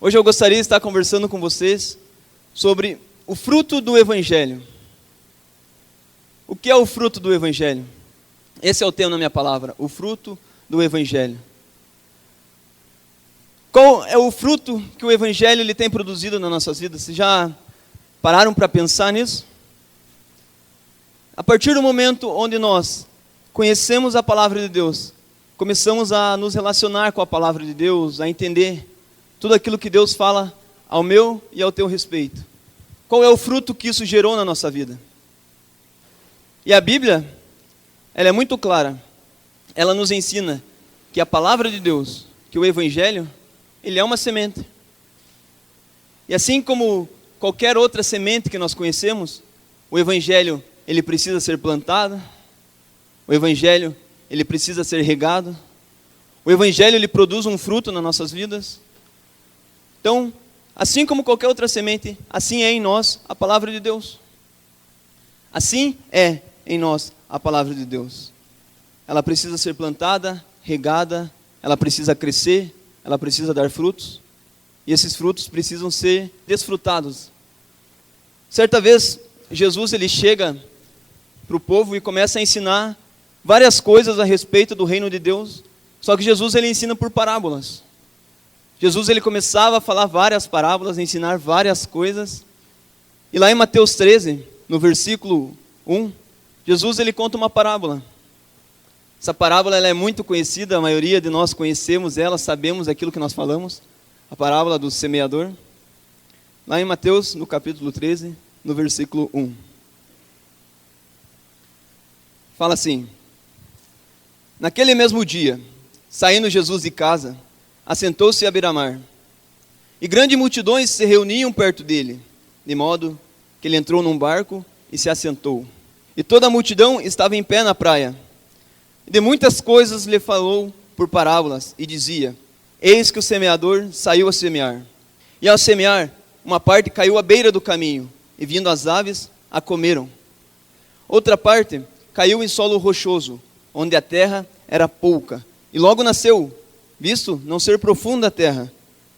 Hoje eu gostaria de estar conversando com vocês sobre o fruto do Evangelho. O que é o fruto do Evangelho? Esse é o tema da minha palavra, o fruto do Evangelho. Qual é o fruto que o Evangelho ele tem produzido nas nossas vidas? Vocês já pararam para pensar nisso? A partir do momento onde nós conhecemos a palavra de Deus, começamos a nos relacionar com a palavra de Deus, a entender tudo aquilo que Deus fala ao meu e ao teu respeito. Qual é o fruto que isso gerou na nossa vida? E a Bíblia, ela é muito clara. Ela nos ensina que a palavra de Deus, que o Evangelho, ele é uma semente. E assim como qualquer outra semente que nós conhecemos, o Evangelho, ele precisa ser plantado, o Evangelho, ele precisa ser regado, o Evangelho, ele produz um fruto nas nossas vidas. Então, assim como qualquer outra semente, assim é em nós a palavra de Deus. Assim é em nós a palavra de Deus. Ela precisa ser plantada, regada, ela precisa crescer, ela precisa dar frutos, e esses frutos precisam ser desfrutados. Certa vez, Jesus ele chega para o povo e começa a ensinar várias coisas a respeito do reino de Deus, só que Jesus ele ensina por parábolas. Jesus ele começava a falar várias parábolas, a ensinar várias coisas, e lá em Mateus 13, no versículo 1, Jesus ele conta uma parábola. Essa parábola ela é muito conhecida, a maioria de nós conhecemos ela, sabemos aquilo que nós falamos, a parábola do semeador. Lá em Mateus, no capítulo 13, no versículo 1. Fala assim: naquele mesmo dia, saindo Jesus de casa, assentou-se à beira-mar, e grandes multidões se reuniam perto dele, de modo que ele entrou num barco e se assentou. E toda a multidão estava em pé na praia. E de muitas coisas lhe falou por parábolas, e dizia: eis que o semeador saiu a semear. E ao semear, uma parte caiu à beira do caminho, e vindo as aves, a comeram. Outra parte caiu em solo rochoso, onde a terra era pouca, e logo nasceu, visto não ser profunda a terra.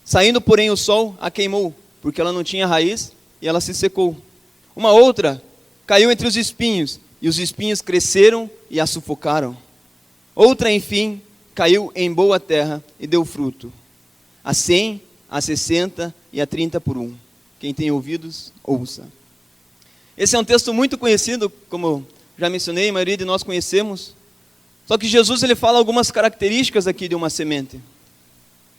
Saindo, porém, o sol a queimou, porque ela não tinha raiz, e ela se secou. Uma outra caiu entre os espinhos, e os espinhos cresceram e a sufocaram. Outra, enfim, caiu em boa terra e deu fruto, a 100, a 60 e a 30 por um. Quem tem ouvidos, ouça. Esse é um texto muito conhecido, como já mencionei, a maioria de nós conhecemos. Só que Jesus ele fala algumas características aqui de uma semente.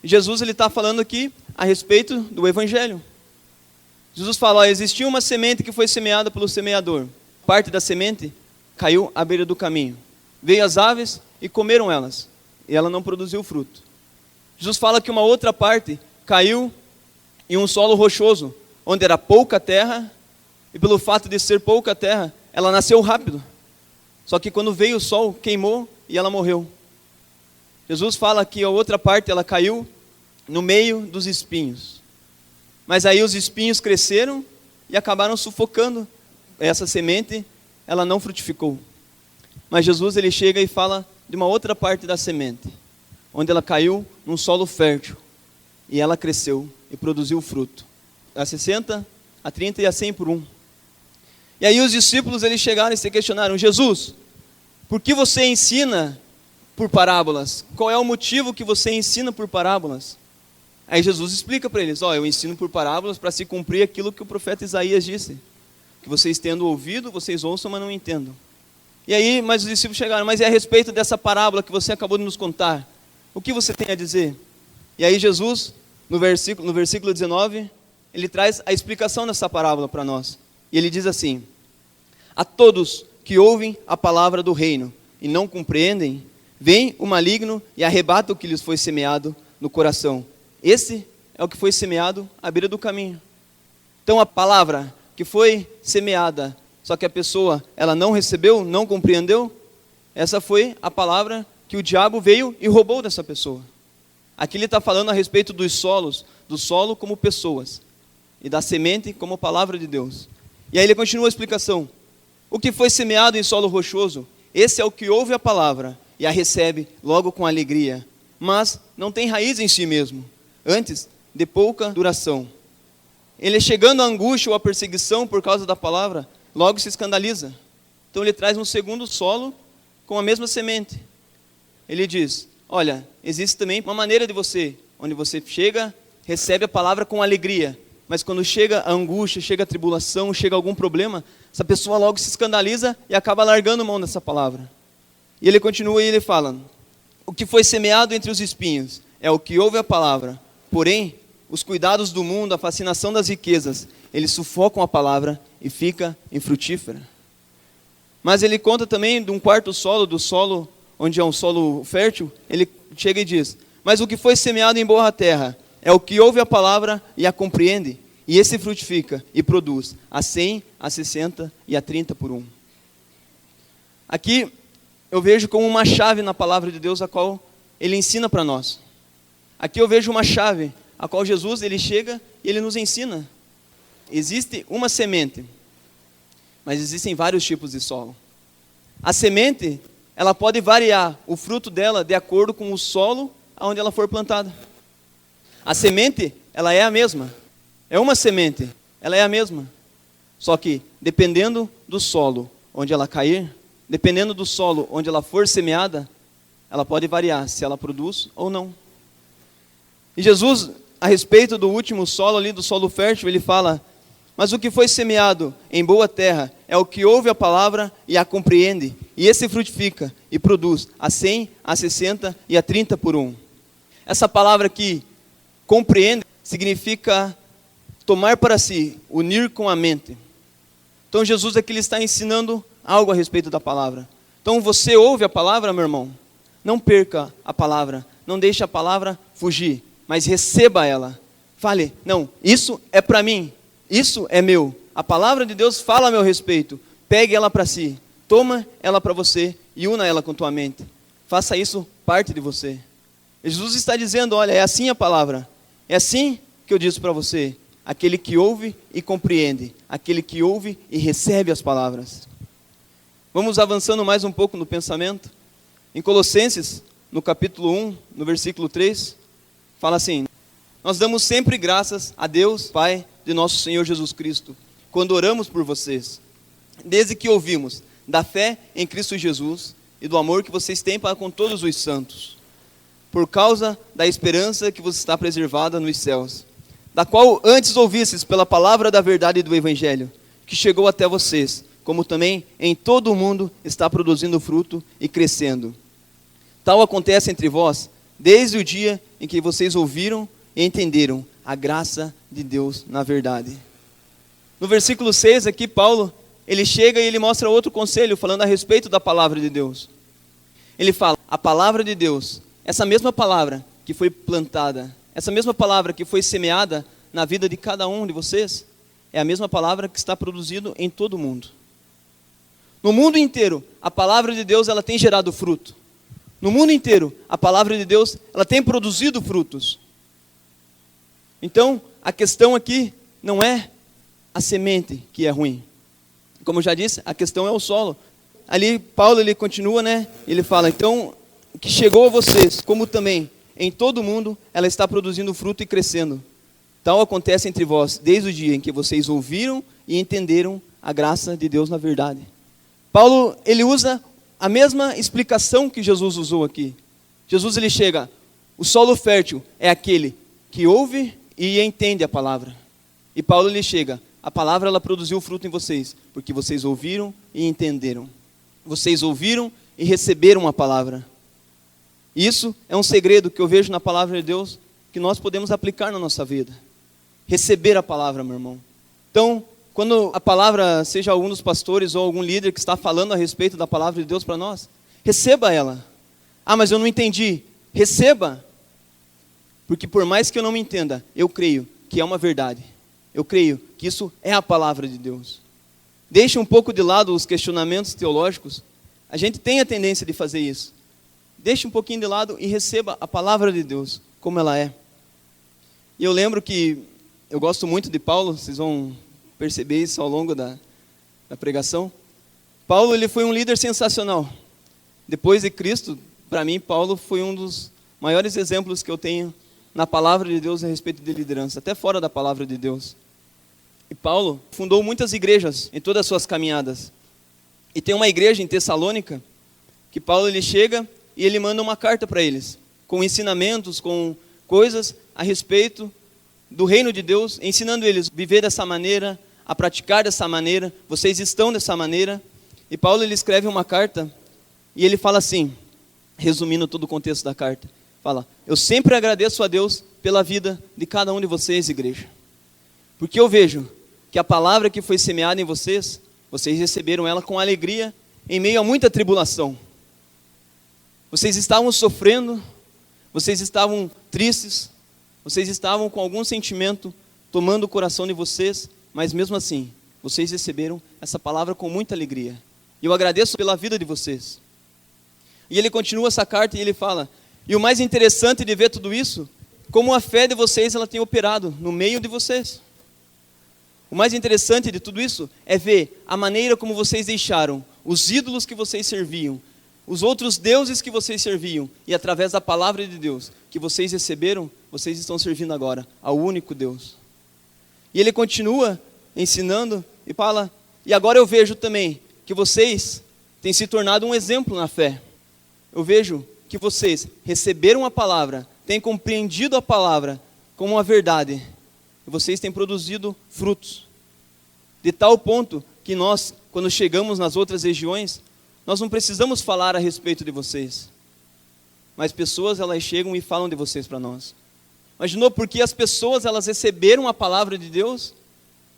Jesus ele está falando aqui a respeito do Evangelho. Jesus fala: existia uma semente que foi semeada pelo semeador. Parte da semente caiu à beira do caminho. Veio as aves e comeram elas, e ela não produziu fruto. Jesus fala que uma outra parte caiu em um solo rochoso, onde era pouca terra, e pelo fato de ser pouca terra, ela nasceu rápido. Só que quando veio o sol, queimou e ela morreu. Jesus fala que a outra parte ela caiu no meio dos espinhos. Mas aí os espinhos cresceram e acabaram sufocando essa semente, ela não frutificou. Mas Jesus ele chega e fala de uma outra parte da semente, onde ela caiu num solo fértil, e ela cresceu e produziu fruto, a 60, a 30 e a 100 por um. E aí os discípulos eles chegaram e se questionaram: Jesus, por que você ensina por parábolas? Qual é o motivo que você ensina por parábolas? Aí Jesus explica para eles: eu ensino por parábolas para se cumprir aquilo que o profeta Isaías disse, que vocês tendo ouvido, vocês ouçam, mas não entendam. E aí, mas os discípulos chegaram: mas é a respeito dessa parábola que você acabou de nos contar, o que você tem a dizer? E aí Jesus, no versículo 19, ele traz a explicação dessa parábola para nós. E ele diz assim: a todos que ouvem a palavra do reino e não compreendem, vem o maligno e arrebata o que lhes foi semeado no coração. Esse é o que foi semeado à beira do caminho. Então a palavra que foi semeada, só que a pessoa ela não recebeu, não compreendeu, essa foi a palavra que o diabo veio e roubou dessa pessoa. Aqui ele está falando a respeito dos solos, do solo como pessoas, e da semente como palavra de Deus. E aí ele continua a explicação: o que foi semeado em solo rochoso, esse é o que ouve a palavra e a recebe logo com alegria, mas não tem raiz em si mesmo. Antes, de pouca duração. Ele, chegando à angústia ou à perseguição por causa da palavra, logo se escandaliza. Então ele traz um segundo solo com a mesma semente. Ele diz, olha, existe também uma maneira de você, onde você chega, recebe a palavra com alegria, mas quando chega a angústia, chega a tribulação, chega algum problema, essa pessoa logo se escandaliza e acaba largando mão dessa palavra. E ele continua e ele fala, o que foi semeado entre os espinhos é o que ouve a palavra, porém, os cuidados do mundo, a fascinação das riquezas, eles sufocam a palavra e fica infrutífera. Mas ele conta também de um quarto solo, do solo onde é um solo fértil, ele chega e diz, mas o que foi semeado em boa terra é o que ouve a palavra e a compreende, e esse frutifica e produz a 100, a 60 e a 30 por um. Aqui eu vejo como uma chave na palavra de Deus, a qual ele ensina para nós. Aqui eu vejo uma chave, a qual Jesus ele chega e ele nos ensina. Existe uma semente, mas existem vários tipos de solo. A semente, ela pode variar o fruto dela de acordo com o solo onde ela for plantada. A semente, ela é a mesma. É uma semente, ela é a mesma. Só que, dependendo do solo onde ela cair, dependendo do solo onde ela for semeada, ela pode variar se ela produz ou não. E Jesus, a respeito do último solo ali, do solo fértil, ele fala, mas o que foi semeado em boa terra é o que ouve a palavra e a compreende, e esse frutifica e produz a 100, a 60 e a 30 por um. Essa palavra aqui, compreende, significa tomar para si, unir com a mente. Então Jesus aqui ele está ensinando algo a respeito da palavra. Então você ouve a palavra, meu irmão, não perca a palavra, não deixe a palavra fugir, mas receba ela. Fale, não, isso é para mim, isso é meu. A palavra de Deus fala a meu respeito. Pegue ela para si, toma ela para você e una ela com tua mente. Faça isso parte de você. Jesus está dizendo, olha, é assim a palavra. É assim que eu disse para você. Aquele que ouve e compreende. Aquele que ouve e recebe as palavras. Vamos avançando mais um pouco no pensamento. Em Colossenses, no capítulo 1, no versículo 3, fala assim, nós damos sempre graças a Deus, Pai de nosso Senhor Jesus Cristo, quando oramos por vocês, desde que ouvimos da fé em Cristo Jesus e do amor que vocês têm para com todos os santos, por causa da esperança que vos está preservada nos céus, da qual antes ouvistes pela palavra da verdade do Evangelho, que chegou até vocês, como também em todo o mundo está produzindo fruto e crescendo. Tal acontece entre vós, desde o dia em que vocês ouviram e entenderam a graça de Deus na verdade. No versículo 6 aqui, Paulo, ele chega e ele mostra outro conselho, falando a respeito da palavra de Deus. Ele fala, a palavra de Deus, essa mesma palavra que foi plantada, essa mesma palavra que foi semeada na vida de cada um de vocês, é a mesma palavra que está produzindo em todo o mundo. No mundo inteiro, a palavra de Deus ela tem gerado fruto. No mundo inteiro, a palavra de Deus ela tem produzido frutos. Então, a questão aqui não é a semente que é ruim. Como eu já disse, a questão é o solo. Ali, Paulo, ele continua, né? Ele fala, então, que chegou a vocês, como também em todo o mundo, ela está produzindo fruto e crescendo. Tal acontece entre vós, desde o dia em que vocês ouviram e entenderam a graça de Deus na verdade. Paulo, ele usa a mesma explicação que Jesus usou aqui. Jesus, ele chega, o solo fértil é aquele que ouve e entende a palavra. E Paulo, ele chega, a palavra ela produziu fruto em vocês, porque vocês ouviram e entenderam. Vocês ouviram e receberam a palavra. Isso é um segredo que eu vejo na palavra de Deus, que nós podemos aplicar na nossa vida. Receber a palavra, meu irmão. Então, quando a palavra, seja algum dos pastores ou algum líder que está falando a respeito da palavra de Deus para nós, receba ela. Ah, mas eu não entendi. Receba. Porque por mais que eu não me entenda, eu creio que é uma verdade. Eu creio que isso é a palavra de Deus. Deixe um pouco de lado os questionamentos teológicos. A gente tem a tendência de fazer isso. Deixe um pouquinho de lado e receba a palavra de Deus, como ela é. E eu lembro que eu gosto muito de Paulo, vocês vão perceber isso ao longo da pregação. Paulo, ele foi um líder sensacional. Depois de Cristo, para mim, Paulo foi um dos maiores exemplos que eu tenho na palavra de Deus a respeito de liderança, até fora da palavra de Deus. E Paulo fundou muitas igrejas em todas as suas caminhadas. E tem uma igreja em Tessalônica que Paulo ele chega e ele manda uma carta para eles, com ensinamentos, com coisas a respeito do reino de Deus, ensinando eles a viver dessa maneira, a praticar dessa maneira. Vocês estão dessa maneira. E Paulo ele escreve uma carta e ele fala assim, resumindo todo o contexto da carta, fala: eu sempre agradeço a Deus pela vida de cada um de vocês, igreja, porque eu vejo que a palavra que foi semeada em vocês, vocês receberam ela com alegria em meio a muita tribulação. Vocês estavam sofrendo, vocês estavam tristes, vocês estavam com algum sentimento tomando o coração de vocês, mas mesmo assim, vocês receberam essa palavra com muita alegria. E eu agradeço pela vida de vocês. E ele continua essa carta e ele fala: e o mais interessante de ver tudo isso, como a fé de vocês ela tem operado no meio de vocês. O mais interessante de tudo isso é ver a maneira como vocês deixaram os ídolos que vocês serviam, os outros deuses que vocês serviam, e através da palavra de Deus que vocês receberam, vocês estão servindo agora ao único Deus. E ele continua ensinando e fala: e agora eu vejo também que vocês têm se tornado um exemplo na fé. Eu vejo que vocês receberam a palavra, têm compreendido a palavra como uma verdade, e vocês têm produzido frutos, de tal ponto que nós, quando chegamos nas outras regiões, nós não precisamos falar a respeito de vocês, mas pessoas elas chegam e falam de vocês para nós. Imaginou? Porque as pessoas elas receberam a palavra de Deus,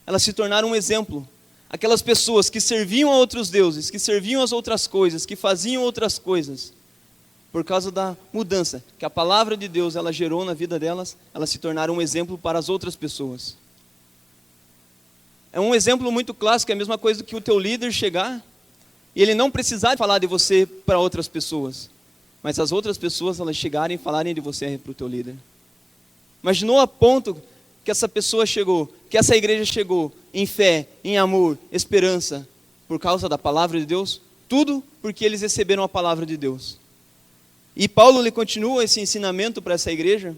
elas se tornaram um exemplo. Aquelas pessoas que serviam a outros deuses, que serviam as outras coisas, que faziam outras coisas, por causa da mudança que a palavra de Deus ela gerou na vida delas, elas se tornaram um exemplo para as outras pessoas. É um exemplo muito clássico, é a mesma coisa que o teu líder chegar e ele não precisar falar de você para outras pessoas, mas as outras pessoas elas chegarem e falarem de você para o teu líder. Imaginou a ponto que essa pessoa chegou, que essa igreja chegou em fé, em amor, esperança, por causa da palavra de Deus? Tudo porque eles receberam a palavra de Deus. E Paulo ele continua esse ensinamento para essa igreja,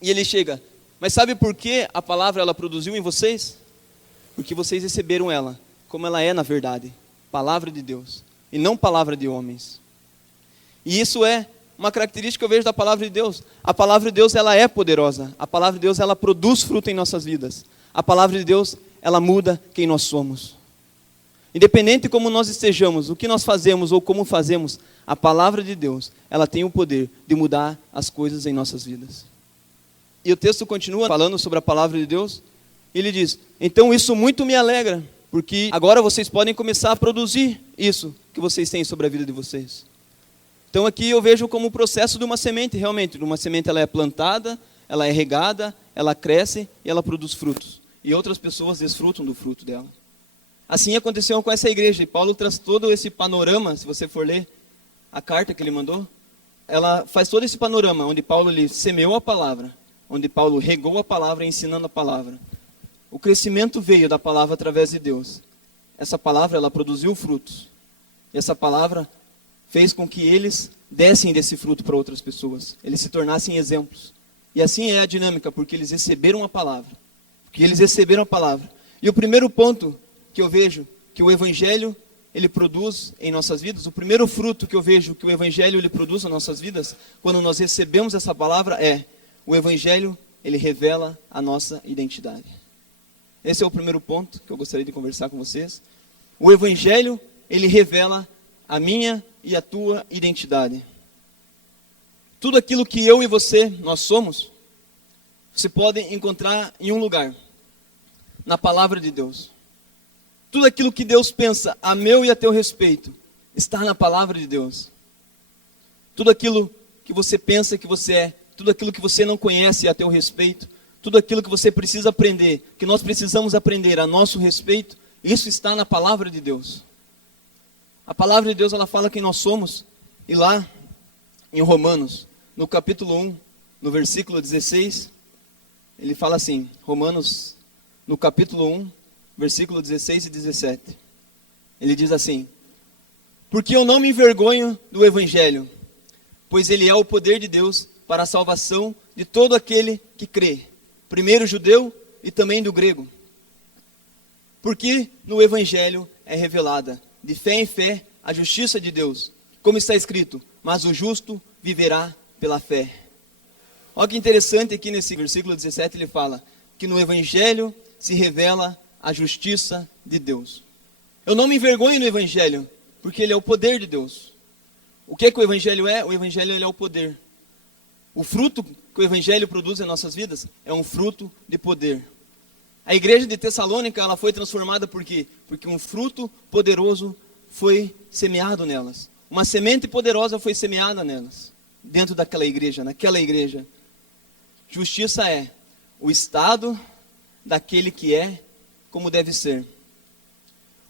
e ele chega: mas sabe por que a palavra ela produziu em vocês? Porque vocês receberam ela como ela é na verdade, palavra de Deus, e não palavra de homens. E isso é uma característica que eu vejo da palavra de Deus. A palavra de Deus ela é poderosa, a palavra de Deus ela produz fruto em nossas vidas, a palavra de Deus ela muda quem nós somos. Independente de como nós estejamos, o que nós fazemos ou como fazemos, a palavra de Deus, ela tem o poder de mudar as coisas em nossas vidas. E o texto continua falando sobre a palavra de Deus. Ele diz: então isso muito me alegra, porque agora vocês podem começar a produzir isso que vocês têm sobre a vida de vocês. Então aqui eu vejo como o processo de uma semente, realmente. Uma semente ela é plantada, ela é regada, ela cresce e ela produz frutos. E outras pessoas desfrutam do fruto dela. Assim aconteceu com essa igreja, e Paulo traz todo esse panorama. Se você for ler a carta que ele mandou, ela faz todo esse panorama, onde Paulo ele semeou a palavra, onde Paulo regou a palavra, ensinando a palavra. O crescimento veio da palavra através de Deus. Essa palavra ela produziu frutos, e essa palavra fez com que eles dessem desse fruto para outras pessoas, eles se tornassem exemplos. E assim é a dinâmica, porque eles receberam a palavra, E o primeiro ponto que eu vejo que o evangelho ele produz em nossas vidas, o primeiro fruto que eu vejo que o evangelho ele produz nas nossas vidas, quando nós recebemos essa palavra, é o evangelho ele revela a nossa identidade. Esse é o primeiro ponto que eu gostaria de conversar com vocês. O evangelho ele revela a minha e a tua identidade. Tudo aquilo que eu e você nós somos, você pode encontrar em um lugar, na palavra de Deus. Tudo aquilo que Deus pensa a meu e a teu respeito está na palavra de Deus. Tudo aquilo que você pensa que você é, tudo aquilo que você não conhece a teu respeito, tudo aquilo que você precisa aprender, que nós precisamos aprender a nosso respeito, isso está na palavra de Deus. A palavra de Deus ela fala quem nós somos, e lá em Romanos, no capítulo 1, no versículo 16, ele fala assim, Romanos, no capítulo 1, versículo 16 e 17. Ele diz assim: porque eu não me envergonho do evangelho, pois ele é o poder de Deus para a salvação de todo aquele que crê, primeiro judeu e também do grego. Porque no Evangelho é revelada, de fé em fé, a justiça de Deus, como está escrito, mas o justo viverá pela fé. Olha que interessante aqui nesse versículo 17, ele fala que no Evangelho se revela a justiça de Deus. Eu não me envergonho no Evangelho, porque ele é o poder de Deus. O que o Evangelho é? O Evangelho ele é o poder. O fruto que o Evangelho produz em nossas vidas é um fruto de poder. A igreja de Tessalônica ela foi transformada por quê? Porque um fruto poderoso foi semeado nelas. Uma semente poderosa foi semeada nelas, dentro daquela igreja, naquela igreja. Justiça é o estado daquele que é como deve ser.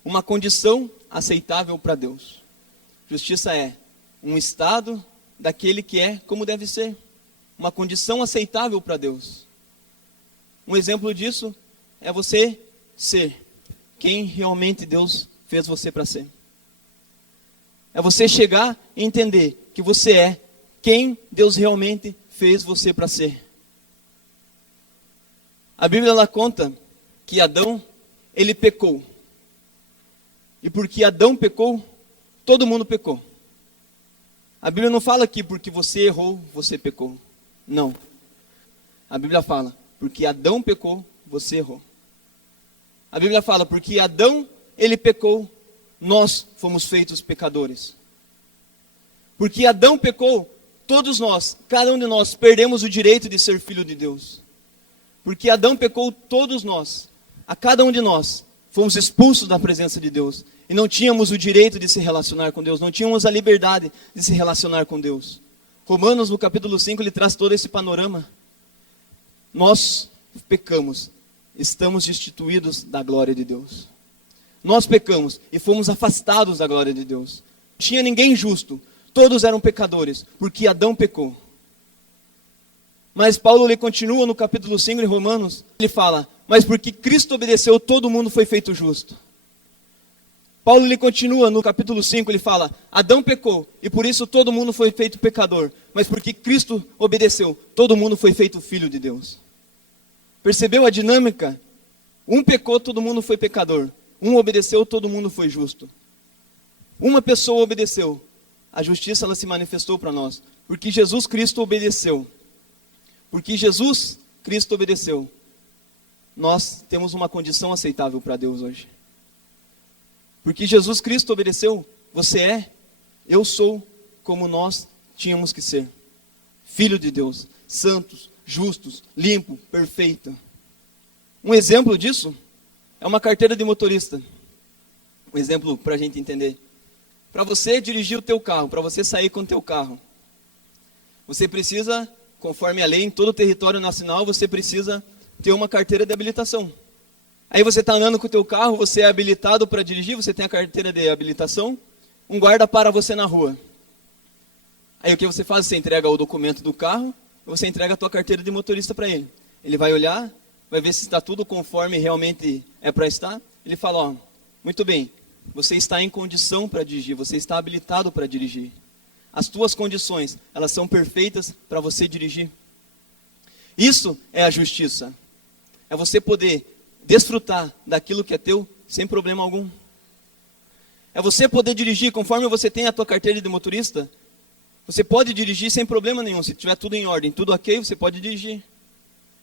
Uma condição aceitável para Deus. Justiça é um estado daquele que é como deve ser. Uma condição aceitável para Deus. Um exemplo disso é você ser quem realmente Deus fez você para ser. É você chegar e entender que você é quem Deus realmente fez você para ser. A Bíblia ela conta que Adão, ele pecou. E porque Adão pecou, todo mundo pecou. A Bíblia não fala que porque você errou, você pecou. Não. A Bíblia fala, porque Adão pecou, você errou. A Bíblia fala, porque Adão, ele pecou, nós fomos feitos pecadores. Porque Adão pecou, todos nós, cada um de nós, perdemos o direito de ser filho de Deus. Porque Adão pecou, todos nós, a cada um de nós, fomos expulsos da presença de Deus. E não tínhamos o direito de se relacionar com Deus, não tínhamos a liberdade de se relacionar com Deus. Romanos, no capítulo 5, ele traz todo esse panorama. Nós pecamos, estamos destituídos da glória de Deus. Nós pecamos e fomos afastados da glória de Deus. Não tinha ninguém justo, todos eram pecadores, porque Adão pecou. Mas Paulo ele continua no capítulo 5 de Romanos, ele fala, mas porque Cristo obedeceu, todo mundo foi feito justo. Paulo ele continua no capítulo 5, ele fala, Adão pecou, e por isso todo mundo foi feito pecador. Mas porque Cristo obedeceu, todo mundo foi feito filho de Deus. Percebeu a dinâmica? Um pecou, todo mundo foi pecador. Um obedeceu, todo mundo foi justo. Uma pessoa obedeceu, a justiça ela se manifestou para nós. Porque Jesus Cristo obedeceu. Porque Jesus Cristo obedeceu. Nós temos uma condição aceitável para Deus hoje. Porque Jesus Cristo obedeceu, você é, eu sou como nós tínhamos que ser. Filho de Deus, santos, justos, limpo, perfeito. Um exemplo disso é uma carteira de motorista. Um exemplo para a gente entender. Para você dirigir o teu carro, para você sair com o teu carro, você precisa, conforme a lei, em todo o território nacional, você precisa ter uma carteira de habilitação. Aí você está andando com o teu carro, você é habilitado para dirigir, você tem a carteira de habilitação, um guarda para você na rua. Aí o que você faz? Você entrega o documento do carro, e você entrega a tua carteira de motorista para ele. Ele vai olhar, vai ver se está tudo conforme realmente é para estar. Ele fala, ó, muito bem, você está em condição para dirigir, você está habilitado para dirigir. As tuas condições, elas são perfeitas para você dirigir. Isso é a justiça. É você poder desfrutar daquilo que é teu sem problema algum. É você poder dirigir conforme você tem a tua carteira de motorista. Você pode dirigir sem problema nenhum. Se tiver tudo em ordem, tudo ok, você pode dirigir.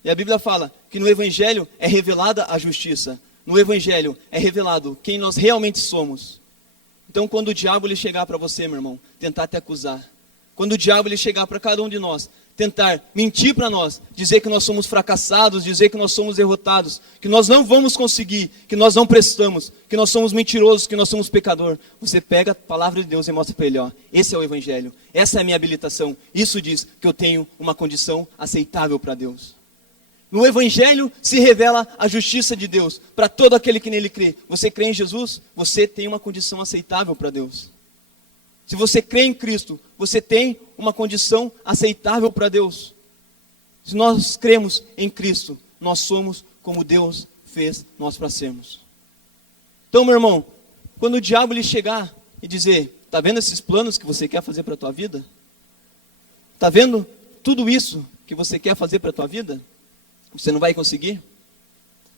E a Bíblia fala que no Evangelho é revelada a justiça. No Evangelho é revelado quem nós realmente somos. Então quando o diabo ele chegar para você, meu irmão, tentar te acusar. Quando o diabo ele chegar para cada um de nós, tentar mentir para nós, dizer que nós somos fracassados, dizer que nós somos derrotados, que nós não vamos conseguir, que nós não prestamos, que nós somos mentirosos, que nós somos pecador. Você pega a palavra de Deus e mostra para ele, ó, esse é o Evangelho, essa é a minha habilitação. Isso diz que eu tenho uma condição aceitável para Deus. No Evangelho se revela a justiça de Deus para todo aquele que nele crê. Você crê em Jesus? Você tem uma condição aceitável para Deus. Se você crê em Cristo, você tem uma condição aceitável para Deus. Se nós cremos em Cristo, nós somos como Deus fez nós para sermos. Então, meu irmão, quando o diabo lhe chegar e dizer, está vendo esses planos que você quer fazer para a tua vida? Está vendo tudo isso que você quer fazer para a tua vida, você não vai conseguir.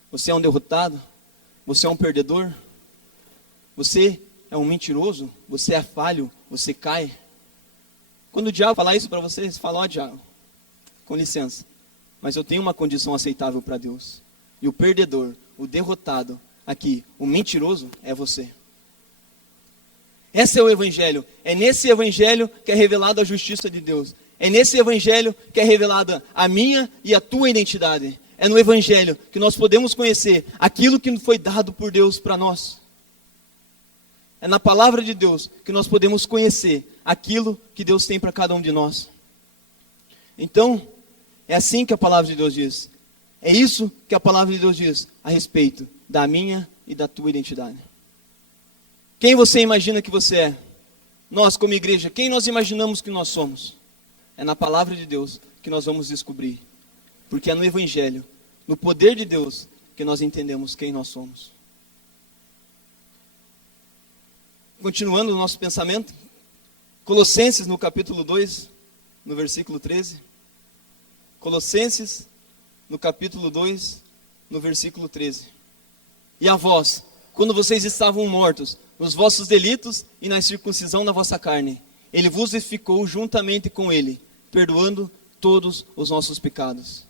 Você é um derrotado, você é um perdedor, você é um mentiroso, você é falho, você cai. Quando o diabo falar isso para você, você fala: ó, diabo, com licença, mas eu tenho uma condição aceitável para Deus. E o perdedor, o derrotado aqui, o mentiroso é você. Esse é o evangelho. É nesse evangelho que é revelada a justiça de Deus. É nesse evangelho que é revelada a minha e a tua identidade. É no evangelho que nós podemos conhecer aquilo que foi dado por Deus para nós. É na palavra de Deus que nós podemos conhecer aquilo que Deus tem para cada um de nós. Então, é assim que a palavra de Deus diz. É isso que a palavra de Deus diz a respeito da minha e da tua identidade. Quem você imagina que você é? Nós, como igreja, quem nós imaginamos que nós somos? É na palavra de Deus que nós vamos descobrir. Porque é no evangelho, no poder de Deus, que nós entendemos quem nós somos. Continuando o nosso pensamento, Colossenses no capítulo 2, no versículo 13. Colossenses no capítulo 2, no versículo 13. E a vós, quando vocês estavam mortos nos vossos delitos e na circuncisão da vossa carne, ele vos vivificou juntamente com ele, perdoando todos os nossos pecados.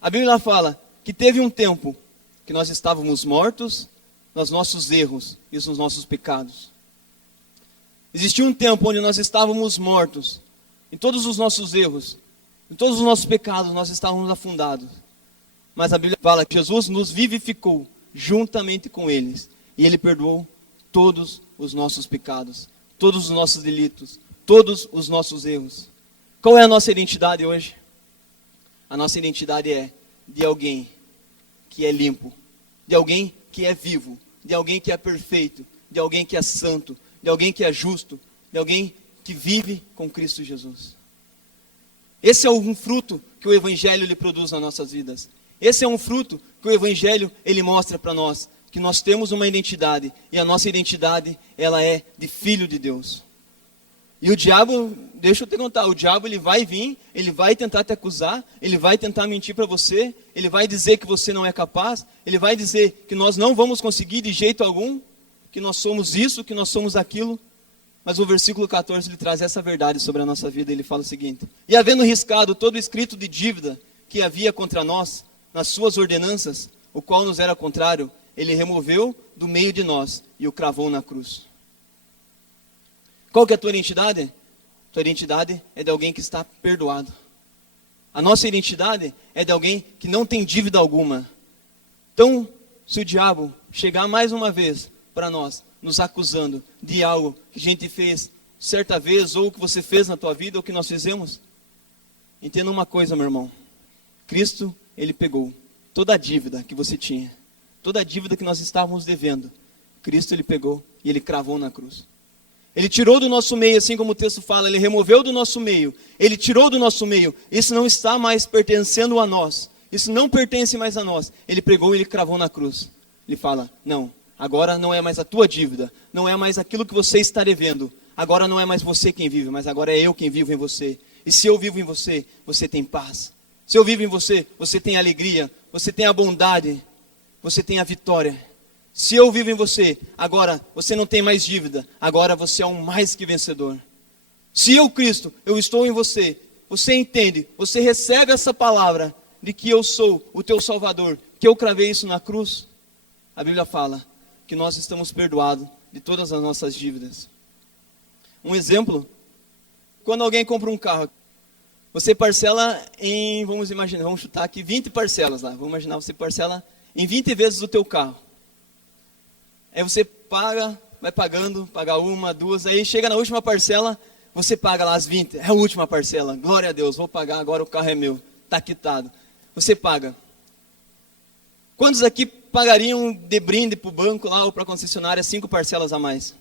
A Bíblia fala que teve um tempo que nós estávamos mortos nos nossos erros e nos nossos pecados. Existia um tempo onde nós estávamos mortos em todos os nossos erros, em todos os nossos pecados, nós estávamos afundados. Mas a Bíblia fala que Jesus nos vivificou juntamente com eles. E ele perdoou todos os nossos pecados, todos os nossos delitos, todos os nossos erros. Qual é a nossa identidade hoje? A nossa identidade é de alguém que é limpo, de alguém que é vivo, de alguém que é perfeito, de alguém que é santo, de alguém que é justo, de alguém que vive com Cristo Jesus. Esse é um fruto que o Evangelho ele produz nas nossas vidas. Esse é um fruto que o Evangelho ele mostra para nós, que nós temos uma identidade, e a nossa identidade ela é de filho de Deus. E o diabo, deixa eu te contar, o diabo ele vai vir, ele vai tentar te acusar, ele vai tentar mentir para você, ele vai dizer que você não é capaz, ele vai dizer que nós não vamos conseguir de jeito algum, que nós somos isso, que nós somos aquilo. Mas o versículo 14 ele traz essa verdade sobre a nossa vida, ele fala o seguinte: e havendo riscado todo o escrito de dívida que havia contra nós, nas suas ordenanças, o qual nos era contrário, ele removeu do meio de nós e o cravou na cruz. Qual que é a tua identidade? Tua identidade é de alguém que está perdoado. A nossa identidade é de alguém que não tem dívida alguma. Então, se o diabo chegar mais uma vez para nós, nos acusando de algo que a gente fez certa vez, ou que você fez na tua vida, ou que nós fizemos, entenda uma coisa, meu irmão. Cristo, ele pegou toda a dívida que você tinha, toda a dívida que nós estávamos devendo. Cristo, ele pegou e ele cravou na cruz. Ele tirou do nosso meio, assim como o texto fala, ele removeu do nosso meio, ele tirou do nosso meio. Isso não está mais pertencendo a nós, isso não pertence mais a nós. Ele pegou e ele cravou na cruz. Ele fala: não, agora não é mais a tua dívida, não é mais aquilo que você está devendo. Agora não é mais você quem vive, mas agora é eu quem vivo em você. E se eu vivo em você, você tem paz. Se eu vivo em você, você tem alegria, você tem a bondade, você tem a vitória. Se eu vivo em você, agora você não tem mais dívida, agora você é um mais que vencedor. Se eu, Cristo, eu estou em você, você entende, você recebe essa palavra de que eu sou o teu Salvador, que eu cravei isso na cruz. A Bíblia fala que nós estamos perdoados de todas as nossas dívidas. Um exemplo, quando alguém compra um carro, você parcela em, vamos chutar aqui 20 parcelas lá. Vamos imaginar, você parcela em 20 vezes o teu carro. Aí você paga, vai pagando, paga uma, duas, aí chega na última parcela, você paga lá as 20, é a última parcela, glória a Deus, vou pagar, agora o carro é meu, está quitado. Você paga. Quantos aqui pagariam de brinde para o banco lá ou para a concessionária 5 parcelas a mais?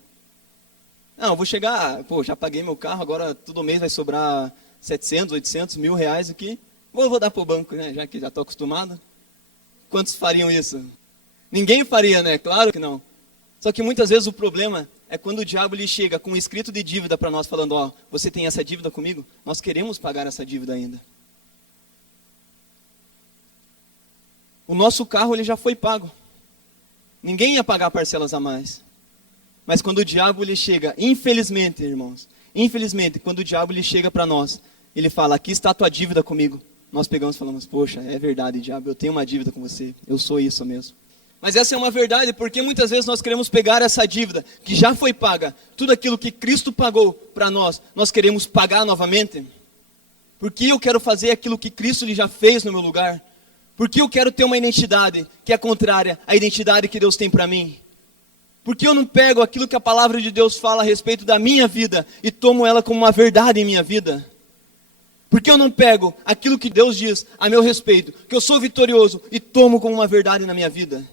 Não, eu vou chegar, já paguei meu carro, agora todo mês vai sobrar 700, 800, R$1.000 aqui, vou dar para o banco, né, já que já estou acostumado. Quantos fariam isso? Ninguém faria, né? Claro que não. Só que muitas vezes o problema é quando o diabo lhe chega com um escrito de dívida para nós, falando, ó, você tem essa dívida comigo? Nós queremos pagar essa dívida ainda. O nosso carro ele já foi pago. Ninguém ia pagar parcelas a mais. Mas quando o diabo lhe chega, infelizmente, irmãos, infelizmente, quando o diabo lhe chega para nós, ele fala, aqui está a tua dívida comigo. Nós pegamos e falamos, poxa, é verdade, diabo, eu tenho uma dívida com você, eu sou isso mesmo. Mas essa é uma verdade, porque muitas vezes nós queremos pegar essa dívida, que já foi paga, tudo aquilo que Cristo pagou para nós queremos pagar novamente. Porque eu quero fazer aquilo que Cristo já fez no meu lugar. Porque eu quero ter uma identidade que é contrária à identidade que Deus tem para mim. Porque eu não pego aquilo que a palavra de Deus fala a respeito da minha vida e tomo ela como uma verdade em minha vida. Porque eu não pego aquilo que Deus diz a meu respeito, que eu sou vitorioso e tomo como uma verdade na minha vida.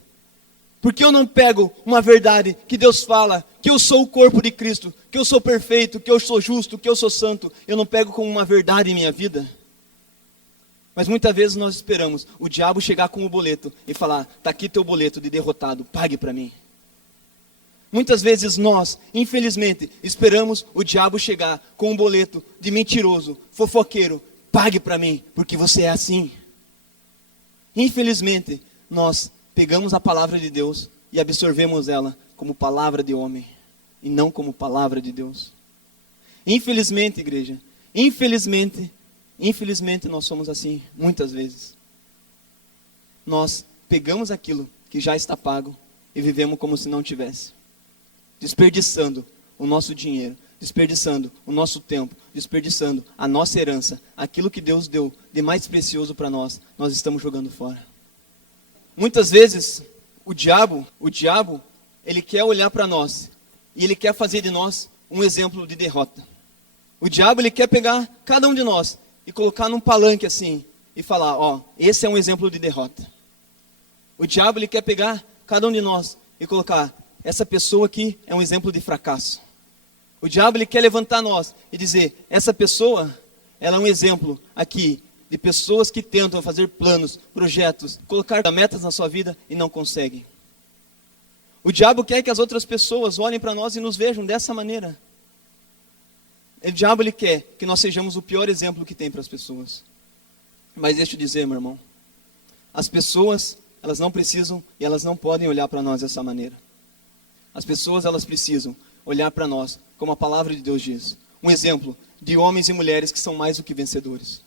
Porque eu não pego uma verdade que Deus fala, que eu sou o corpo de Cristo, que eu sou perfeito, que eu sou justo, que eu sou santo, eu não pego como uma verdade em minha vida. Mas muitas vezes nós esperamos o diabo chegar com o boleto e falar, está aqui teu boleto de derrotado, pague para mim. Muitas vezes nós, infelizmente, esperamos o diabo chegar com um boleto de mentiroso, fofoqueiro, pague para mim, porque você é assim. Infelizmente, nós pegamos a palavra de Deus e absorvemos ela como palavra de homem e não como palavra de Deus. Infelizmente, igreja, infelizmente nós somos assim, muitas vezes. Nós pegamos aquilo que já está pago e vivemos como se não tivesse. Desperdiçando o nosso dinheiro, desperdiçando o nosso tempo, desperdiçando a nossa herança, aquilo que Deus deu de mais precioso para nós estamos jogando fora. Muitas vezes, o diabo, ele quer olhar para nós e ele quer fazer de nós um exemplo de derrota. O diabo, ele quer pegar cada um de nós e colocar num palanque assim e falar, ó, esse é um exemplo de derrota. O diabo, ele quer pegar cada um de nós e colocar, essa pessoa aqui é um exemplo de fracasso. O diabo, ele quer levantar nós e dizer, essa pessoa, ela é um exemplo aqui de pessoas que tentam fazer planos, projetos, colocar metas na sua vida e não conseguem. O diabo quer que as outras pessoas olhem para nós e nos vejam dessa maneira. O diabo, ele quer que nós sejamos o pior exemplo que tem para as pessoas. Mas deixa eu dizer, meu irmão, as pessoas, elas não precisam e elas não podem olhar para nós dessa maneira. As pessoas, elas precisam olhar para nós, como a palavra de Deus diz. Um exemplo de homens e mulheres que são mais do que vencedores.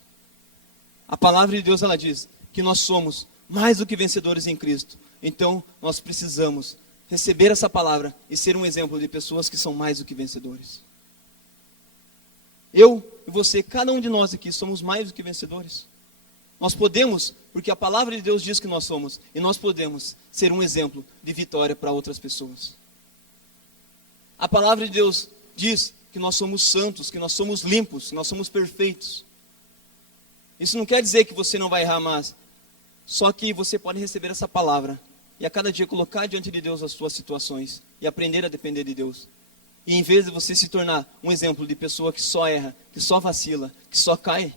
A palavra de Deus, ela diz que nós somos mais do que vencedores em Cristo. Então, nós precisamos receber essa palavra e ser um exemplo de pessoas que são mais do que vencedores. Eu e você, cada um de nós aqui, somos mais do que vencedores. Nós podemos, porque a palavra de Deus diz que nós somos, e nós podemos ser um exemplo de vitória para outras pessoas. A palavra de Deus diz que nós somos santos, que nós somos limpos, que nós somos perfeitos. Isso não quer dizer que você não vai errar mais, só que você pode receber essa palavra e a cada dia colocar diante de Deus as suas situações e aprender a depender de Deus. E em vez de você se tornar um exemplo de pessoa que só erra, que só vacila, que só cai,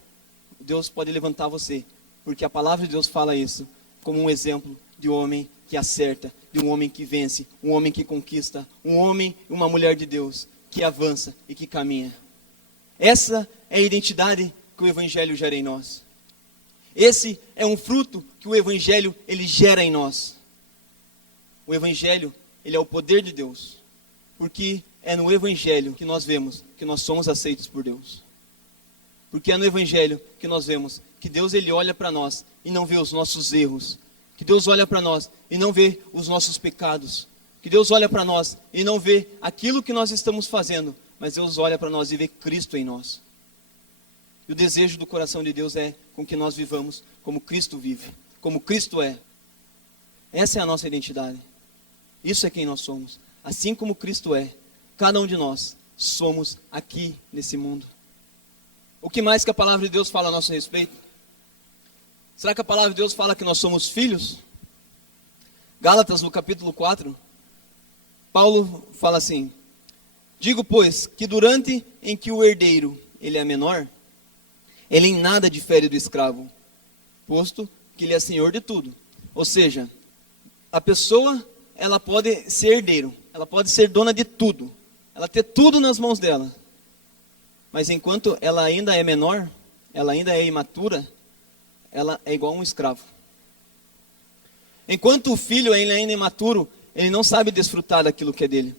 Deus pode levantar você, porque a palavra de Deus fala isso como um exemplo de homem que acerta, de um homem que vence, um homem que conquista, um homem e uma mulher de Deus que avança e que caminha. Essa é a identidade que o Evangelho gera em nós. Esse é um fruto que o Evangelho ele gera em nós. O Evangelho, ele é o poder de Deus, porque é no Evangelho que nós vemos que nós somos aceitos por Deus. Porque é no Evangelho que nós vemos que Deus ele olha para nós e não vê os nossos erros. Que Deus olha para nós e não vê os nossos pecados. Que Deus olha para nós e não vê aquilo que nós estamos fazendo, mas Deus olha para nós e vê Cristo em nós. E o desejo do coração de Deus é com que nós vivamos como Cristo vive, como Cristo é. Essa é a nossa identidade. Isso é quem nós somos. Assim como Cristo é, cada um de nós somos aqui nesse mundo. O que mais que a palavra de Deus fala a nosso respeito? Será que a palavra de Deus fala que nós somos filhos? Gálatas, no capítulo 4, Paulo fala assim: digo, pois, que durante em que o herdeiro ele é menor, ele em nada difere do escravo, posto que ele é senhor de tudo. Ou seja, a pessoa, ela pode ser herdeiro, ela pode ser dona de tudo, ela ter tudo nas mãos dela. Mas enquanto ela ainda é menor, ela ainda é imatura, ela é igual a um escravo. Enquanto o filho ele ainda é imaturo, ele não sabe desfrutar daquilo que é dele.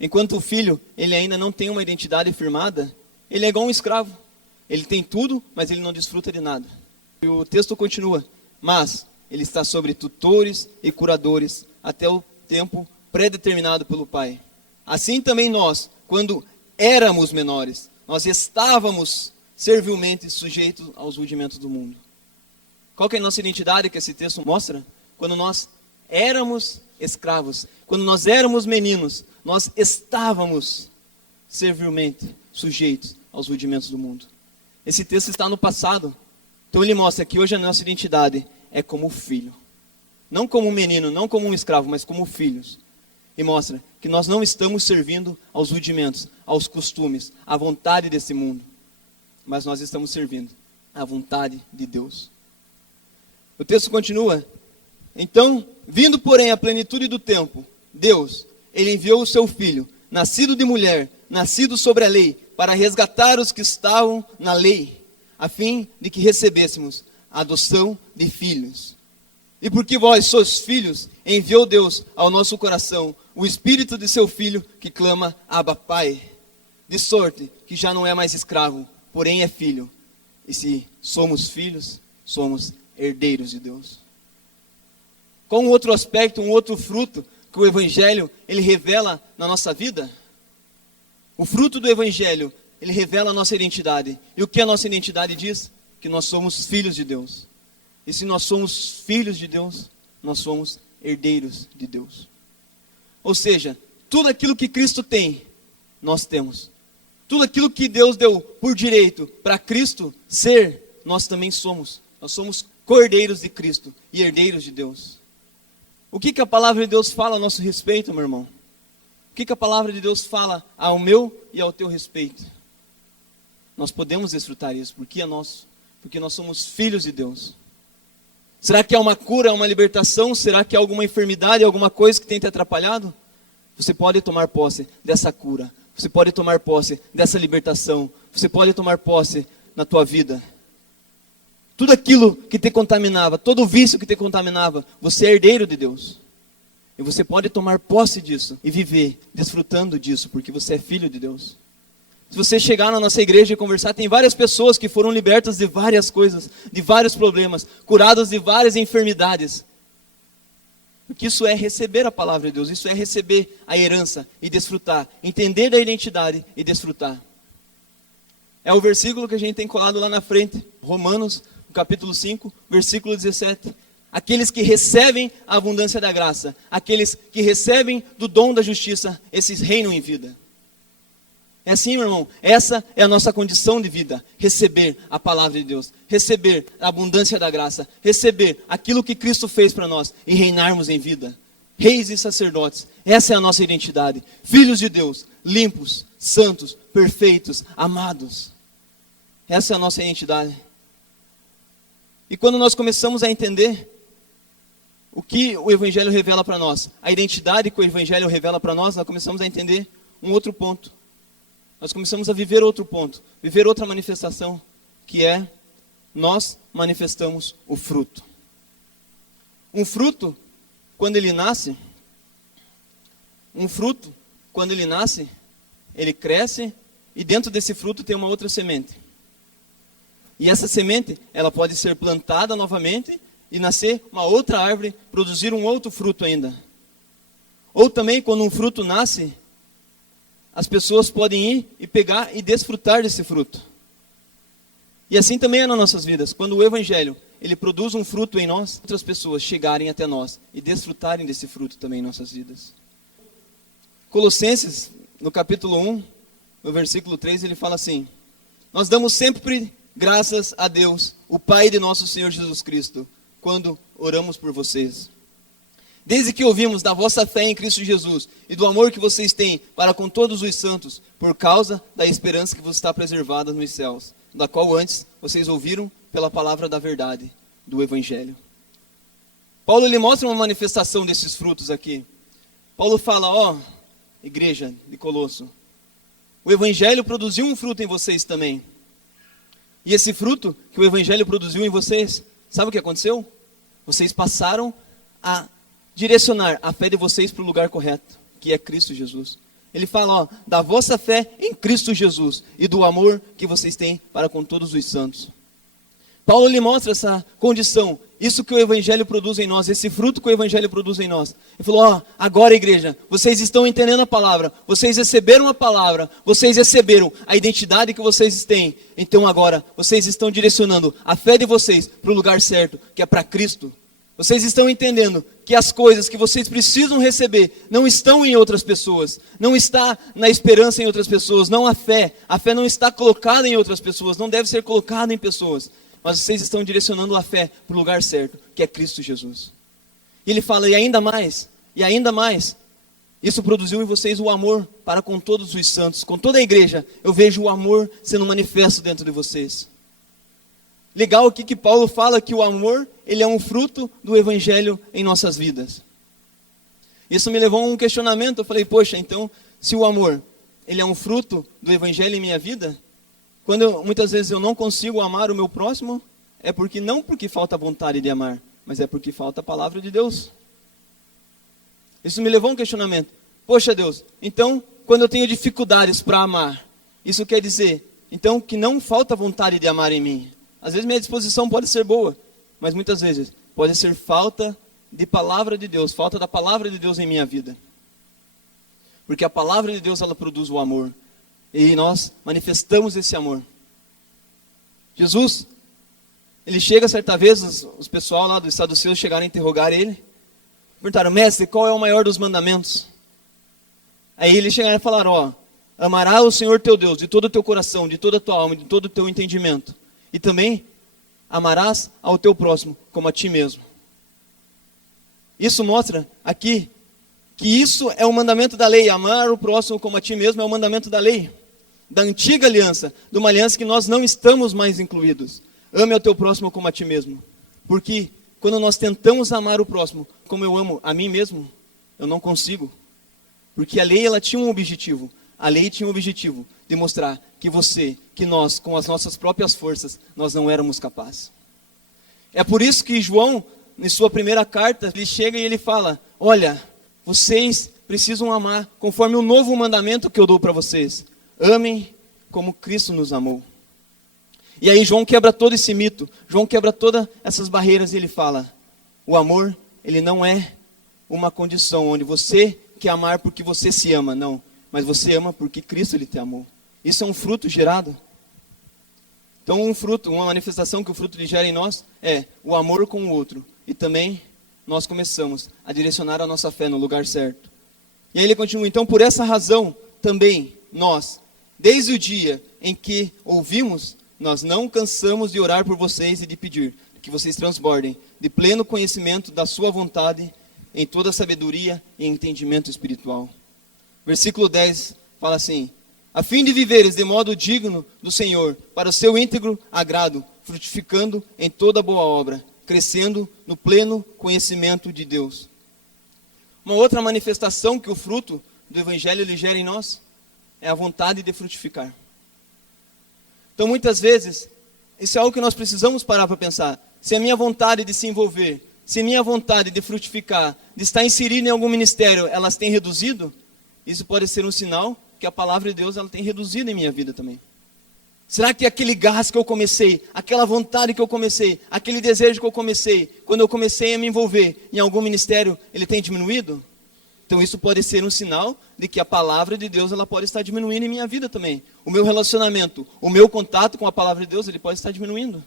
Enquanto o filho ele ainda não tem uma identidade firmada, ele é igual a um escravo. Ele tem tudo, mas ele não desfruta de nada. E o texto continua: mas ele está sobre tutores e curadores até o tempo predeterminado pelo Pai. Assim também nós, quando éramos menores, nós estávamos servilmente sujeitos aos rudimentos do mundo. Qual que é a nossa identidade que esse texto mostra? Quando nós éramos escravos, quando nós éramos meninos, nós estávamos servilmente sujeitos aos rudimentos do mundo. Esse texto está no passado, então ele mostra que hoje a nossa identidade é como filho. Não como um menino, não como um escravo, mas como filhos. E mostra que nós não estamos servindo aos rudimentos, aos costumes, à vontade desse mundo, mas nós estamos servindo à vontade de Deus. O texto continua: então, vindo porém a plenitude do tempo, Deus, ele enviou o seu Filho, nascido de mulher, nascido sobre a lei, para resgatar os que estavam na lei, a fim de que recebêssemos a adoção de filhos. E porque vós sois filhos, enviou Deus ao nosso coração o Espírito de seu Filho, que clama: Abba, Pai. De sorte que já não é mais escravo, porém é filho. E se somos filhos, somos herdeiros de Deus. Qual um outro aspecto, um outro fruto que o Evangelho ele revela na nossa vida? O fruto do Evangelho, ele revela a nossa identidade. E o que a nossa identidade diz? Que nós somos filhos de Deus. E se nós somos filhos de Deus, nós somos herdeiros de Deus. Ou seja, tudo aquilo que Cristo tem, nós temos. Tudo aquilo que Deus deu por direito para Cristo ser, nós também somos. Nós somos cordeiros de Cristo e herdeiros de Deus. O que a palavra de Deus fala a nosso respeito, meu irmão? O que a palavra de Deus fala ao meu e ao teu respeito? Nós podemos desfrutar isso, porque é nosso. Porque nós somos filhos de Deus. Será que é uma cura, uma libertação? Será que é alguma enfermidade, alguma coisa que tem te atrapalhado? Você pode tomar posse dessa cura. Você pode tomar posse dessa libertação. Você pode tomar posse na tua vida. Tudo aquilo que te contaminava, todo o vício que te contaminava, você é herdeiro de Deus. E você pode tomar posse disso e viver desfrutando disso, porque você é filho de Deus. Se você chegar na nossa igreja e conversar, tem várias pessoas que foram libertas de várias coisas, de vários problemas, curadas de várias enfermidades. Porque isso é receber a palavra de Deus, isso é receber a herança e desfrutar, entender da identidade e desfrutar. É o versículo que a gente tem colado lá na frente, Romanos, capítulo 5, versículo 17. Aqueles que recebem a abundância da graça, aqueles que recebem do dom da justiça, esses reinam em vida. É assim, meu irmão, essa é a nossa condição de vida, receber a palavra de Deus, receber a abundância da graça, receber aquilo que Cristo fez para nós e reinarmos em vida. Reis e sacerdotes, essa é a nossa identidade, filhos de Deus, limpos, santos, perfeitos, amados. Essa é a nossa identidade. E quando nós começamos a entender o que o Evangelho revela para nós, a identidade que o Evangelho revela para nós começamos a entender um outro ponto. Nós começamos a viver outro ponto, viver outra manifestação, que é, nós manifestamos o fruto. Um fruto, quando ele nasce, ele cresce, e dentro desse fruto tem uma outra semente. E essa semente, ela pode ser plantada novamente e nascer uma outra árvore, produzir um outro fruto ainda. Ou também, quando um fruto nasce, as pessoas podem ir e pegar e desfrutar desse fruto. E assim também é nas nossas vidas. Quando o Evangelho, ele produz um fruto em nós, outras pessoas chegarem até nós e desfrutarem desse fruto também em nossas vidas. Colossenses, no capítulo 1, no versículo 3, ele fala assim: nós damos sempre graças a Deus, o Pai de nosso Senhor Jesus Cristo, quando oramos por vocês. Desde que ouvimos da vossa fé em Cristo Jesus e do amor que vocês têm para com todos os santos, por causa da esperança que vos está preservada nos céus, da qual antes vocês ouviram pela palavra da verdade, do Evangelho. Paulo ele mostra uma manifestação desses frutos aqui. Paulo fala, igreja de Colosso, o Evangelho produziu um fruto em vocês também. E esse fruto que o Evangelho produziu em vocês, sabe o que aconteceu? Vocês passaram a direcionar a fé de vocês para o lugar correto, que é Cristo Jesus. Ele fala, da vossa fé em Cristo Jesus e do amor que vocês têm para com todos os santos. Paulo lhe mostra essa condição, isso que o Evangelho produz em nós, esse fruto que o Evangelho produz em nós. Ele falou, agora igreja, vocês estão entendendo a palavra, vocês receberam a palavra, vocês receberam a identidade que vocês têm. Então agora, vocês estão direcionando a fé de vocês para o lugar certo, que é para Cristo. Vocês estão entendendo que as coisas que vocês precisam receber não estão em outras pessoas, não está na esperança em outras pessoas, não a fé não está colocada em outras pessoas, não deve ser colocada em pessoas. Mas vocês estão direcionando a fé para o lugar certo, que é Cristo Jesus. E ele fala, e ainda mais, isso produziu em vocês o amor para com todos os santos, com toda a igreja. Eu vejo o amor sendo manifesto dentro de vocês. Legal aqui que Paulo fala que o amor, ele é um fruto do Evangelho em nossas vidas. Isso me levou a um questionamento, eu falei, poxa, então, se o amor, ele é um fruto do Evangelho em minha vida, muitas vezes eu não consigo amar o meu próximo, é porque não porque falta vontade de amar, mas é porque falta a palavra de Deus. Isso me levou a um questionamento. Poxa Deus, então quando eu tenho dificuldades para amar, isso quer dizer, então que não falta vontade de amar em mim. Às vezes minha disposição pode ser boa, mas muitas vezes pode ser falta de palavra de Deus, falta da palavra de Deus em minha vida. Porque a palavra de Deus, ela produz o amor. E nós manifestamos esse amor. Jesus, ele chega certa vez, os pessoal lá do estado dos céus chegaram a interrogar ele. Perguntaram, mestre, qual é o maior dos mandamentos? Aí eles chegaram e falaram, amará o Senhor teu Deus de todo o teu coração, de toda a tua alma, de todo o teu entendimento. E também amarás ao teu próximo como a ti mesmo. Isso mostra aqui que isso é o mandamento da lei. Amar o próximo como a ti mesmo é o mandamento da lei. Da antiga aliança, de uma aliança que nós não estamos mais incluídos. Ame ao teu próximo como a ti mesmo. Porque quando nós tentamos amar o próximo como eu amo a mim mesmo, eu não consigo. Porque a lei, ela tinha um objetivo. A lei tinha um objetivo de mostrar que nós, com as nossas próprias forças, nós não éramos capazes. É por isso que João, em sua primeira carta, ele chega e ele fala, olha, vocês precisam amar conforme o novo mandamento que eu dou para vocês. Amem como Cristo nos amou. E aí João quebra todo esse mito. João quebra todas essas barreiras e ele fala, o amor, ele não é uma condição onde você quer amar porque você se ama, não. Mas você ama porque Cristo ele te amou. Isso é um fruto gerado. Então uma manifestação que o fruto ele gera em nós é o amor com o outro. E também nós começamos a direcionar a nossa fé no lugar certo. E aí ele continua, então por essa razão também nós, desde o dia em que ouvimos, nós não cansamos de orar por vocês e de pedir que vocês transbordem de pleno conhecimento da sua vontade em toda sabedoria e entendimento espiritual. Versículo 10 fala assim, a fim de viveres de modo digno do Senhor, para o seu íntegro agrado, frutificando em toda boa obra, crescendo no pleno conhecimento de Deus. Uma outra manifestação que o fruto do Evangelho lhe gera em nós é a vontade de frutificar. Então muitas vezes, isso é algo que nós precisamos parar para pensar. Se a minha vontade de se envolver, se a minha vontade de frutificar, de estar inserido em algum ministério, elas têm reduzido, isso pode ser um sinal que a palavra de Deus ela tem reduzido em minha vida também. Será que aquele gás que eu comecei, aquela vontade que eu comecei, aquele desejo que eu comecei, quando eu comecei a me envolver em algum ministério, ele tem diminuído? Então isso pode ser um sinal de que a palavra de Deus ela pode estar diminuindo em minha vida também. O meu relacionamento, o meu contato com a palavra de Deus, ele pode estar diminuindo.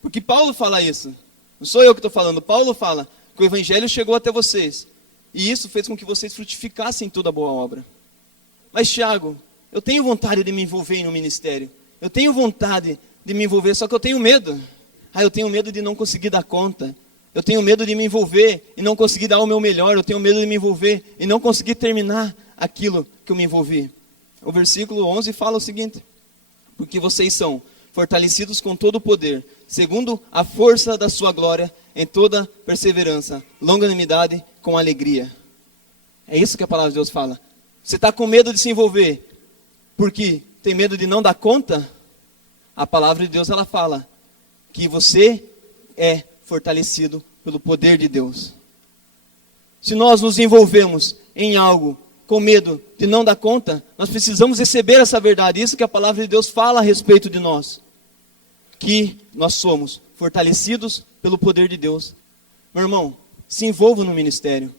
Porque Paulo fala isso. Não sou eu que estou falando. Paulo fala que o Evangelho chegou até vocês. E isso fez com que vocês frutificassem toda boa obra. Mas Tiago, eu tenho vontade de me envolver em um ministério. Eu tenho vontade de me envolver, só que eu tenho medo. Eu tenho medo de não conseguir dar conta. Eu tenho medo de me envolver e não conseguir dar o meu melhor. Eu tenho medo de me envolver e não conseguir terminar aquilo que eu me envolvi. O versículo 11 fala o seguinte, porque vocês são fortalecidos com todo o poder, segundo a força da sua glória, em toda perseverança, longanimidade, com alegria. É isso que a palavra de Deus fala. Você está com medo de se envolver. porque tem medo de não dar conta, a palavra de Deus ela fala que você é fortalecido pelo poder de Deus. Se nós nos envolvemos em algo com medo de não dar conta, nós precisamos receber essa verdade. Isso que a palavra de Deus fala a respeito de nós. Que nós somos fortalecidos pelo poder de Deus. Meu irmão, se envolva no ministério.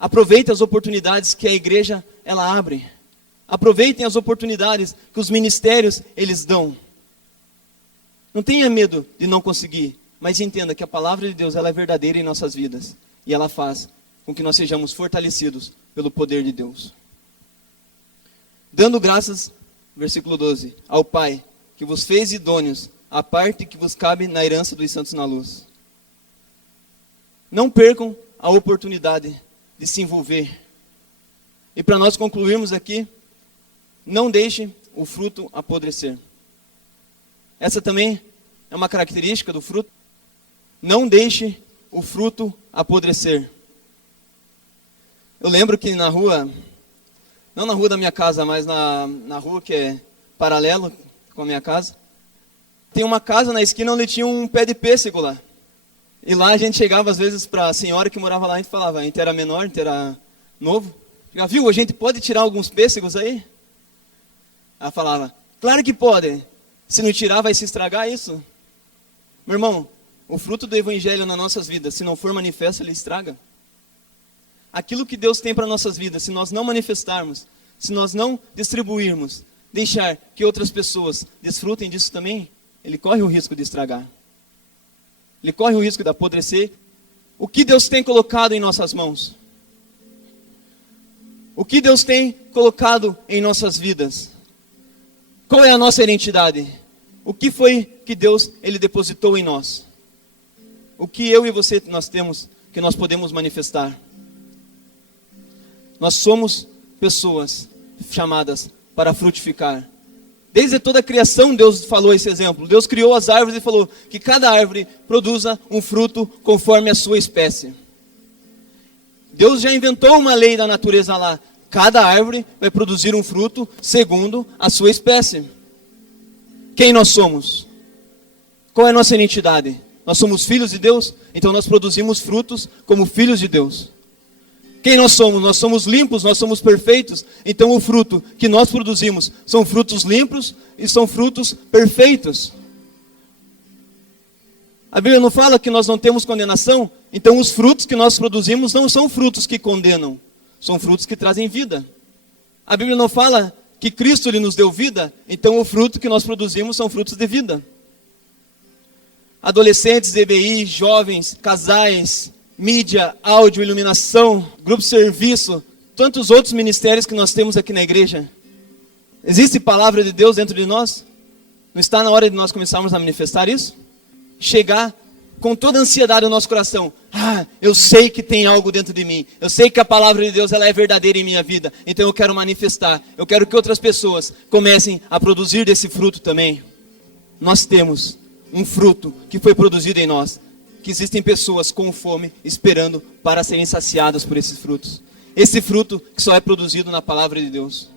Aproveite as oportunidades que a igreja ela abre. Aproveitem as oportunidades que os ministérios eles dão. Não tenha medo de não conseguir, mas entenda que a palavra de Deus ela é verdadeira em nossas vidas. E ela faz com que nós sejamos fortalecidos pelo poder de Deus. Dando graças, versículo 12, ao Pai, que vos fez idôneos, a parte que vos cabe na herança dos santos na luz. Não percam a oportunidade de se envolver. E para nós concluirmos aqui, não deixe o fruto apodrecer. Essa também é uma característica do fruto. Não deixe o fruto apodrecer. Eu lembro que na rua, não na rua da minha casa, mas na rua que é paralelo com a minha casa, tem uma casa na esquina onde tinha um pé de pêssego lá. E lá a gente chegava às vezes para a senhora que morava lá, a gente falava, a gente era menor, a gente era novo. Já viu, a gente pode tirar alguns pêssegos aí? Ela falava, claro que pode. Se não tirar vai se estragar isso. Meu irmão, o fruto do evangelho nas nossas vidas, se não for manifesto, ele estraga. Aquilo que Deus tem para nossas vidas, se nós não manifestarmos, se nós não distribuirmos, deixar que outras pessoas desfrutem disso também, ele corre o risco de estragar. Ele corre o risco de apodrecer. O que Deus tem colocado em nossas mãos? O que Deus tem colocado em nossas vidas? Qual é a nossa identidade? O que foi que Deus ele depositou em nós? O que eu e você nós temos que nós podemos manifestar? Nós somos pessoas chamadas para frutificar. Desde toda a criação Deus falou esse exemplo. Deus criou as árvores e falou que cada árvore produza um fruto conforme a sua espécie. Deus já inventou uma lei da natureza lá. Cada árvore vai produzir um fruto segundo a sua espécie. Quem nós somos? Qual é a nossa identidade? Nós somos filhos de Deus, então nós produzimos frutos como filhos de Deus. Quem nós somos? Nós somos limpos, nós somos perfeitos. Então o fruto que nós produzimos são frutos limpos e são frutos perfeitos. A Bíblia não fala que nós não temos condenação, então os frutos que nós produzimos não são frutos que condenam, são frutos que trazem vida. A Bíblia não fala que Cristo lhe nos deu vida, então o fruto que nós produzimos são frutos de vida. Adolescentes, EBI, jovens, casais, mídia, áudio, iluminação, grupo de serviço, tantos outros ministérios que nós temos aqui na igreja. Existe palavra de Deus dentro de nós? Não está na hora de nós começarmos a manifestar isso? Chegar com toda a ansiedade no nosso coração. Eu sei que tem algo dentro de mim. Eu sei que a palavra de Deus ela é verdadeira em minha vida. Então eu quero manifestar. Eu quero que outras pessoas comecem a produzir desse fruto também. Nós temos um fruto que foi produzido em nós. Que existem pessoas com fome esperando para serem saciadas por esses frutos. Esse fruto que só é produzido na palavra de Deus.